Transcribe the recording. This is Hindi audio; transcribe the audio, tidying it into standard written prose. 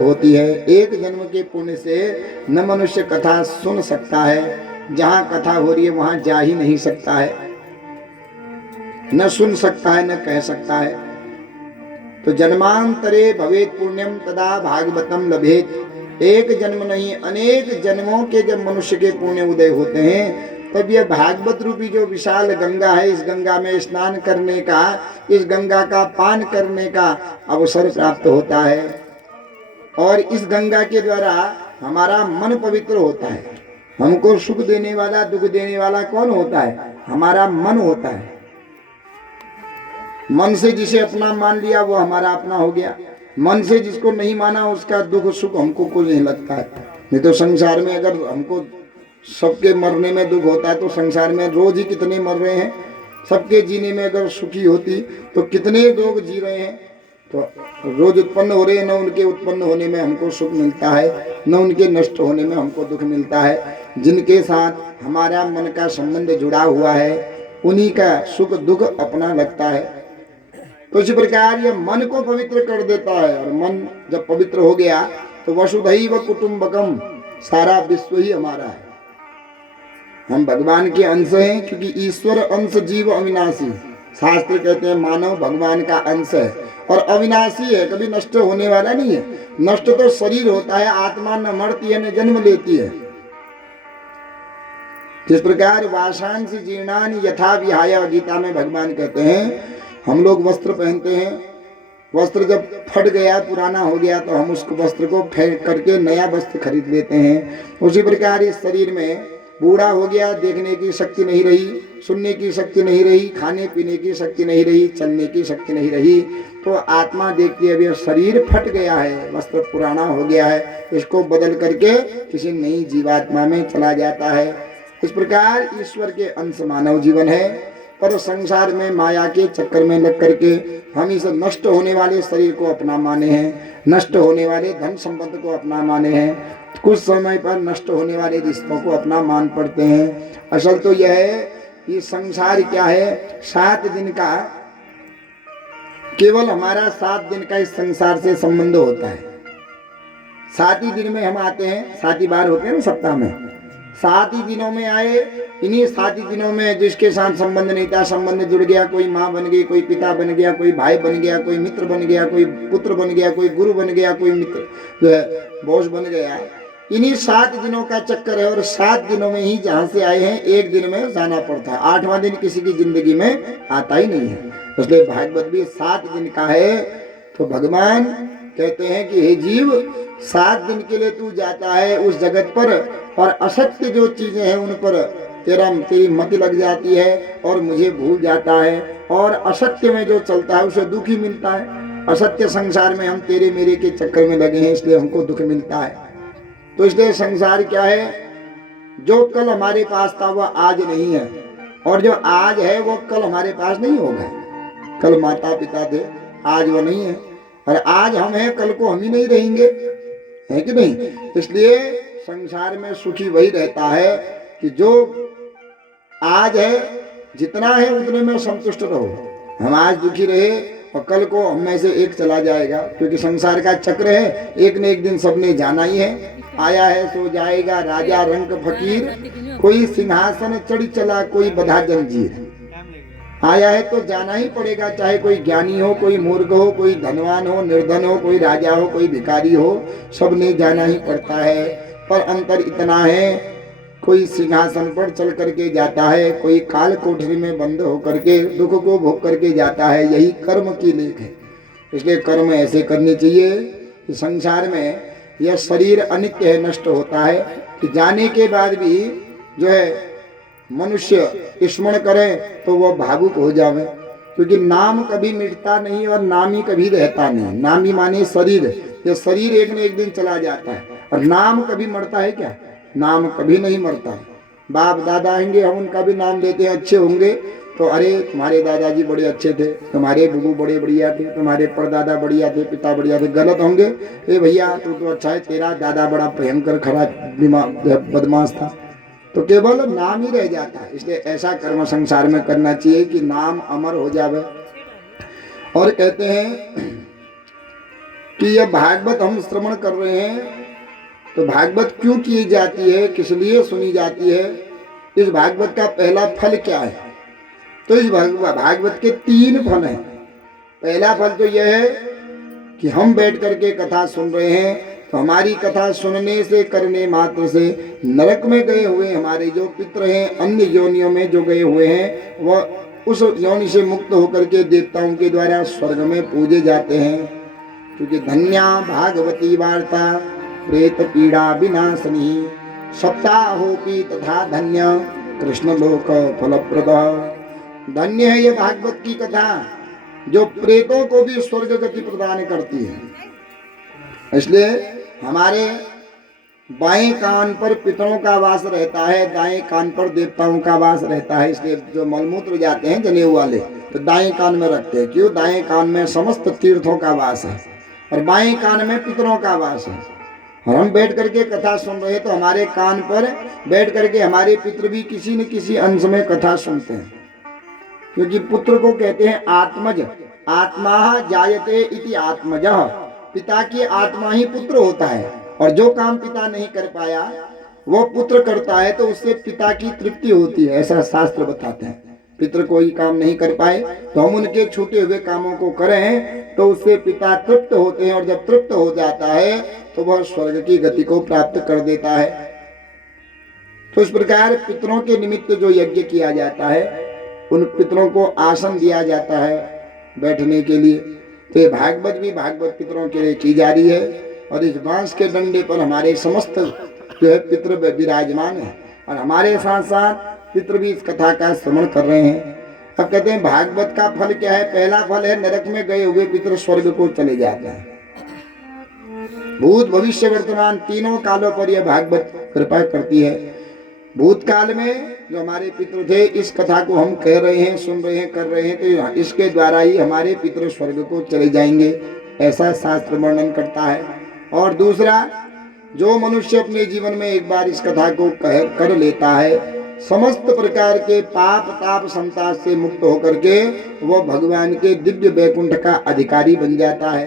होती है। एक जन्म के पुण्य से न मनुष्य कथा सुन सकता है, जहाँ कथा हो रही है वहां जा ही नहीं सकता है, न सुन सकता है न कह सकता है। तो जन्मांतरे भवेत पुण्यम तदा भागवतम लभेत। एक जन्म नहीं अनेक जन्मों के जब मनुष्य के पुण्य उदय होते हैं तब यह भागवत रूपी जो विशाल गंगा है, इस गंगा में स्नान करने का, इस गंगा का पान करने का अवसर प्राप्त होता है। और इस गंगा के द्वारा हमारा मन पवित्र होता है। हमको सुख देने वाला दुख देने वाला कौन होता है? हमारा मन होता है। मन से जिसे अपना मान लिया वो हमारा अपना हो गया, मन से जिसको नहीं माना उसका दुख सुख हमको कुछ नहीं लगता है। नहीं तो संसार में अगर हमको सबके मरने में दुख होता है तो संसार में रोज ही कितने मर रहे हैं। सबके जीने में अगर सुखी होती तो कितने लोग जी रहे हैं। तो रोज उत्पन्न हो रहे हैं, न उनके उत्पन्न होने में हमको सुख मिलता है, न उनके नष्ट होने में हमको दुख मिलता है। जिनके साथ हमारा मन का संबंध जुड़ा हुआ है उन्हीं का सुख दुख अपना लगता है। तो इसी प्रकार ये मन को पवित्र कर देता है, और मन जब पवित्र हो गया तो वसुधैव कुटुंबकम, सारा विश्व ही हमारा है। हम भगवान के अंश हैं, क्योंकि ईश्वर अंश जीव अविनाशी। शास्त्र कहते हैं मानव भगवान का अंश है और अविनाशी है, कभी नष्ट होने वाला नहीं है। नष्ट तो शरीर होता है, आत्मा न मरती है न जन्म लेती है। जिस प्रकार वाशांसी जीर्णानि यथा विहाय, गीता में भगवान कहते हैं हम लोग वस्त्र पहनते हैं, वस्त्र जब फट गया पुराना हो गया तो हम उस वस्त्र को फेंक करके नया वस्त्र खरीद लेते हैं। उसी प्रकार इस शरीर में बूढ़ा हो गया, देखने की शक्ति नहीं रही, सुनने की शक्ति नहीं रही, खाने पीने की शक्ति नहीं रही, चलने की शक्ति नहीं रही, तो आत्मा देखती है अभी शरीर फट गया है, वस्त्र पुराना हो गया है, इसको बदल करके किसी नई जीवात्मा में चला जाता है। इस प्रकार ईश्वर के अंश मानव जीवन है, पर संसार में माया के चक्कर में लग करके हम इस नष्ट होने वाले शरीर को अपना माने हैं, नष्ट होने वाले धन संपत्ति को अपना माने हैं, कुछ समय पर नष्ट होने वाले रिश्तों को अपना मान पड़ते हैं। असल तो यह है कि संसार क्या है, 7 दिन का, केवल हमारा 7 दिन का इस संसार से संबंध होता है। 7 ही दिन में हम आते हैं, 7 ही बार होते हैं ना सप्ताह में, 7 ही दिनों में आए। इन्हीं 7 ही दिनों में जिसके साथ संबंध नहीं था संबंध जुड़ गया, कोई माँ बन गई, कोई पिता बन गया, कोई भाई बन गया, कोई मित्र बन गया, कोई पुत्र बन गया, कोई गुरु बन गया, कोई मित्र जो है बॉस बन गया। इन्हीं 7 दिनों का चक्कर है, और 7 दिनों में ही जहाँ से आए हैं 1 दिन में जाना पड़ता है। 8वां दिन किसी की जिंदगी में आता ही नहीं है, इसलिए भागवत भी 7 दिन का है। तो भगवान कहते हैं कि हे जीव, 7 दिन के लिए तू जाता है उस जगत पर, और असत्य जो चीजें हैं उन पर तेरी मति लग जाती है और मुझे भूल जाता है, और असत्य में जो चलता है उसे दुख ही मिलता है। असत्य संसार में हम तेरे मेरे के चक्कर में लगे हैं, इसलिए हमको दुख मिलता है। तो इसलिए संसार क्या है, जो कल हमारे पास था वह आज नहीं है, और जो आज है वो कल हमारे पास नहीं होगा। कल माता पिता थे, आज वो नहीं है, और आज हम हैं, कल को हम ही नहीं रहेंगे, है कि नहीं। इसलिए संसार में सुखी वही रहता है कि जो आज है, जितना है उतने में संतुष्ट रहो। हम आज दुखी रहे और कल को हम में से एक चला जाएगा, क्योंकि संसार का चक्र है, एक न एक दिन सबने जाना ही है। आया है सो जाएगा, राजा रंक फकीर, कोई सिंहासन चढ़ी चला, कोई बधा जंजीर। आया है तो जाना ही पड़ेगा, चाहे कोई ज्ञानी हो, कोई मूर्ख हो, कोई धनवान हो, निर्धन हो, कोई राजा हो, कोई भिखारी हो, सबने जाना ही पड़ता है। पर अंतर इतना है, कोई सिंहासन पर चल करके जाता है, कोई काल कोठरी में बंद होकर के दुख को भोग करके जाता है। यही कर्म की लेख है। इसलिए कर्म ऐसे करने चाहिए कि संसार में यह शरीर अनित्य है, नष्ट होता है, कि जाने के बाद भी जो है मनुष्य स्मरण करे तो वह भावुक हो जावे, क्योंकि नाम कभी मिटता नहीं और नाम ही कभी रहता नहीं। नाम ही माने शरीर, यह शरीर एक न एक दिन चला जाता है, और नाम कभी मरता है क्या? नाम कभी नहीं मरता। बाप दादा आएंगे, हम उनका भी नाम लेते हैं, अच्छे होंगे तो अरे तुम्हारे दादाजी बड़े अच्छे थे, तुम्हारे बुबू बड़े बढ़िया थे, तुम्हारे परदादा बढ़िया थे, पिता बढ़िया थे। गलत होंगे, ए भैया तू तो अच्छा है, तेरा दादा बड़ा भयंकर खराब बदमाश था। तो केवल नाम ही रह जाता है। इसलिए ऐसा कर्म संसार में करना चाहिए कि नाम अमर हो जावे। और कहते हैं कि यह भागवत हम श्रवण कर रहे हैं, तो भागवत क्यों की जाती है, किस लिए सुनी जाती है, इस भागवत का पहला फल क्या है। तो इस भागवत के 3 फल हैं। पहला फल तो यह है कि हम बैठ करके कथा सुन रहे हैं, तो हमारी कथा सुनने से, करने मात्र से नरक में गए हुए हमारे जो पितृ हैं, अन्य योनियों में जो गए हुए हैं, वह उस योनि से मुक्त होकर के देवताओं के द्वारा स्वर्ग में पूजे जाते हैं। क्योंकि धन्या भागवती वार्ता प्रेत पीड़ा विनाशनी सप्ताहोपि तथा धन्य कृष्ण लोक फलप्रद। धन्य है ये भागवत की कथा जो प्रेतों को भी स्वर्ग गति प्रदान करती है। इसलिए हमारे बाएं कान पर पितरों का वास रहता है, दाएं कान पर देवताओं का वास रहता है। इसलिए जो मलमूत्र जाते हैं जनेऊ वाले तो दाएं कान में रखते हैं। क्यों? दाएं कान में समस्त तीर्थों का वास है और बाएं कान में पितरों का वास है। और हम बैठ करके कथा सुन रहे हैं तो हमारे कान पर बैठ करके हमारे पितृ भी किसी न किसी अंश में कथा सुनते हैं। क्योंकि पुत्र को कहते हैं आत्मज, आत्मा जायते इति आत्मजः। पिता की आत्मा ही पुत्र होता है, और जो काम पिता नहीं कर पाया वो पुत्र करता है तो उससे पिता की तृप्ति होती है, ऐसा शास्त्र बताते हैं। पितृ कोई काम नहीं कर पाए तो हम उनके छूटे हुए कामों को करें तो उससे पिता तृप्त होते हैं, और जब तृप्त हो जाता है तो वह स्वर्ग की गति को प्राप्त कर देता है। तो इस प्रकार पितरों के निमित्त जो यज्ञ किया जाता है, उन पितरों को आसन दिया जाता है बैठने के लिए। तो ये भागवत भी भागवत पितरों के लिए की जा रही है, और इस बांस के डंडे पर हमारे समस्त जो है पितृ विराजमान है, और हमारे साथ साथ पितृ भी इस कथा का श्रवण कर रहे हैं। अब कहते हैं भागवत का फल क्या है। पहला फल है नरक में गए हुए पितृ स्वर्ग को चले जाते हैं। भूत भविष्य वर्तमान तीनों कालों पर यह भागवत कृपा करती है। भूतकाल में जो हमारे पितृ थे, इस कथा को हम कह रहे हैं, सुन रहे हैं, कर रहे हैं, तो इसके द्वारा ही हमारे पितृ स्वर्ग को चले जाएंगे, ऐसा शास्त्र वर्णन करता है। और दूसरा, जो मनुष्य अपने जीवन में एक बार इस कथा को कर लेता है, समस्त प्रकार के पाप ताप संताप से मुक्त होकर के वह भगवान के दिव्य वैकुंठ का अधिकारी बन जाता है।